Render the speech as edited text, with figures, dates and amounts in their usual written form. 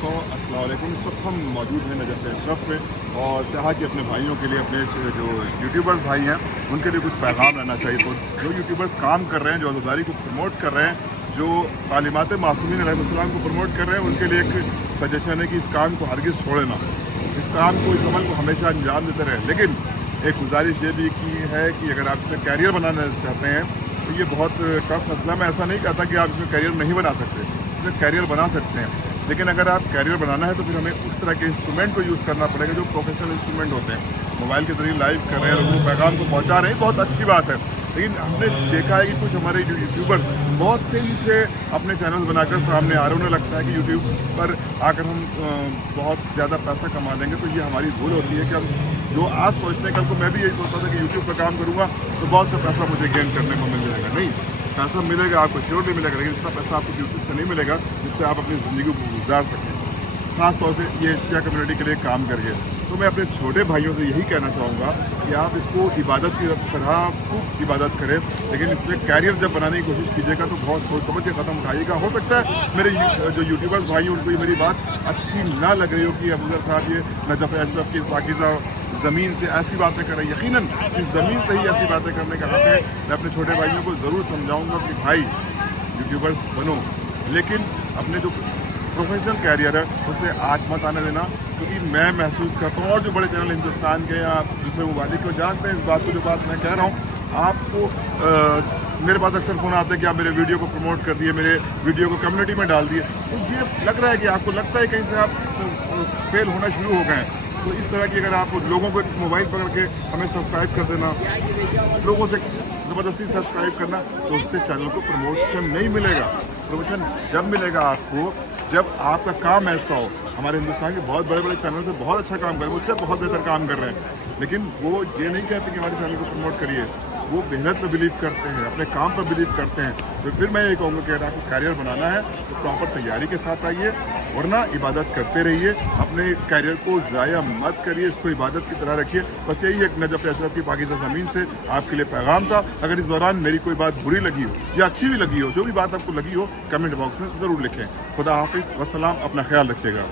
دوستوں السلام علیکم. اس وقت ہم موجود ہیں نجف اشرف میں اور چاہا کہ اپنے بھائیوں کے لیے اپنے جو یوٹیوبرز بھائی ہیں ان کے لیے کچھ پیغام رہنا چاہیے. تو جو یوٹیوبرز کام کر رہے ہیں, جو عزاداری کو پروموٹ کر رہے ہیں, جو تعلیمات معصومین علیہ السلام کو پروموٹ کر رہے ہیں, ان کے لیے ایک سجیشن ہے کہ اس کام کو ہرگز چھوڑے نہ. اس کام کو, اس عمل کو ہمیشہ انجام دیتے رہیں. لیکن ایک گزارش یہ بھی کی ہے کہ اگر آپ اس میں کیریئر بنانا چاہتے ہیں تو یہ بہت ٹف مسئلہ. میں ایسا نہیں کہتا کہ آپ اس میں کیریئر نہیں بنا سکتے, اس میں کیریئر بنا سکتے ہیں. لیکن اگر آپ کیریئر بنانا ہے تو پھر ہمیں اس طرح کے انسٹرومنٹ کو یوز کرنا پڑے گا جو پروفیشنل انسٹرومنٹ ہوتے ہیں. موبائل کے ذریعے لائیو کر رہے ہیں, لوگوں کو پیغام کو پہنچا رہے ہیں, بہت اچھی بات ہے. لیکن ہم نے دیکھا ہے کہ کچھ ہمارے جو یوٹیوبر بہت تیزی سے اپنے چینل بنا کر سامنے آ رہے ہیں. انہیں لگتا ہے کہ یوٹیوب پر آ کر ہم بہت زیادہ پیسہ کما لیں گے. تو یہ ہماری بھول ہوتی ہے کہ ہم جو آج سوچتے ہیں, کل کو میں بھی یہی سوچتا تھا کہ یوٹیوب پر کام کروں گا تو بہت سا پیسہ مجھے گین کرنے کو مل جائے گا. نہیں, پیسہ ملے گا آپ کو, شیور نہیں ملے گا, لیکن اتنا پیسہ آپ کو یوٹیوب سے نہیں ملے گا جس سے آپ اپنی زندگی کو گزار سکیں, خاص طور سے یہ ایشیا کمیونٹی کے لیے کام کریے. تو میں اپنے چھوٹے بھائیوں سے یہی کہنا چاہوں گا کہ آپ اس کو عبادت کی طرح خوب عبادت کریں, لیکن اس میں کیریئر جب بنانے کی کوشش کیجیے گا تو بہت سوچ سمجھ کے قدم اٹھائیے گا. ہو سکتا ہے میرے جو یوٹیوبرز بھائی ہیں ان کو یہ میری بات اچھی نہ لگ رہی ہو کہ ابوذر صاحب یہ نجف اشرف کی پاکیزہ زمین سے ایسی باتیں کر رہے ہیں. یقیناً اس زمین سے ہی ایسی باتیں کرنے کا حق ہے. میں اپنے چھوٹے بھائیوں کو ضرور سمجھاؤں گا کہ بھائی یوٹیوبرز بنو, لیکن اپنے جو پروفیشنل کیریئر ہے اس میں آج مت آنے دینا. کیونکہ میں محسوس کرتا ہوں, اور جو بڑے چینل ہندوستان کے یا دوسرے ممالک کو جانتے ہیں اس بات کو, جو بات میں کہہ رہا ہوں آپ کو. میرے پاس اکثر فون آتا ہے کہ آپ میرے ویڈیو کو پروموٹ کر دیے, میرے ویڈیو کو کمیونٹی میں ڈال دیے. تو یہ لگ رہا ہے کہ آپ کو لگتا ہے کہیں سے آپ فیل ہونا شروع ہو گئے ہیں. تو اس طرح کی اگر آپ لوگوں کو موبائل پکڑ کے ہمیں سبسکرائب کر دینا, لوگوں سے زبردستی سبسکرائب کرنا, تو اس سے چینل کو پروموشن نہیں ملے گا. پروموشن جب ملے گا آپ کو جب آپ کا کام ایسا ہو. ہمارے ہندوستان کے بہت بڑے بڑے چینل سے بہت اچھا کام کر رہے ہیں, مجھ سے بہت بہتر کام کر رہے ہیں, لیکن وہ یہ نہیں کہتے کہ ہمارے چینل کو پروموٹ کریے. وہ محنت پہ بلیو کرتے ہیں, اپنے کام پر بلیو کرتے ہیں. تو پھر میں یہ کہوں گا کہ اگر آپ کو کیریئر بنانا ہے تو پراپر تیاری کے ساتھ آئیے, ورنہ عبادت کرتے رہیے. اپنے کیریئر کو ضائع مت کریے, اس کو عبادت کی طرح رکھیے. بس یہی ایک نجف اشرف کی پاکیزہ زمین سے آپ کے لیے پیغام تھا. اگر اس دوران میری کوئی بات بری لگی ہو یا اچھی بھی لگی ہو, جو بھی بات آپ کو لگی ہو کمنٹ باکس میں ضرور لکھیں. خدا حافظ, والسلام, اپنا خیال رکھیے گا.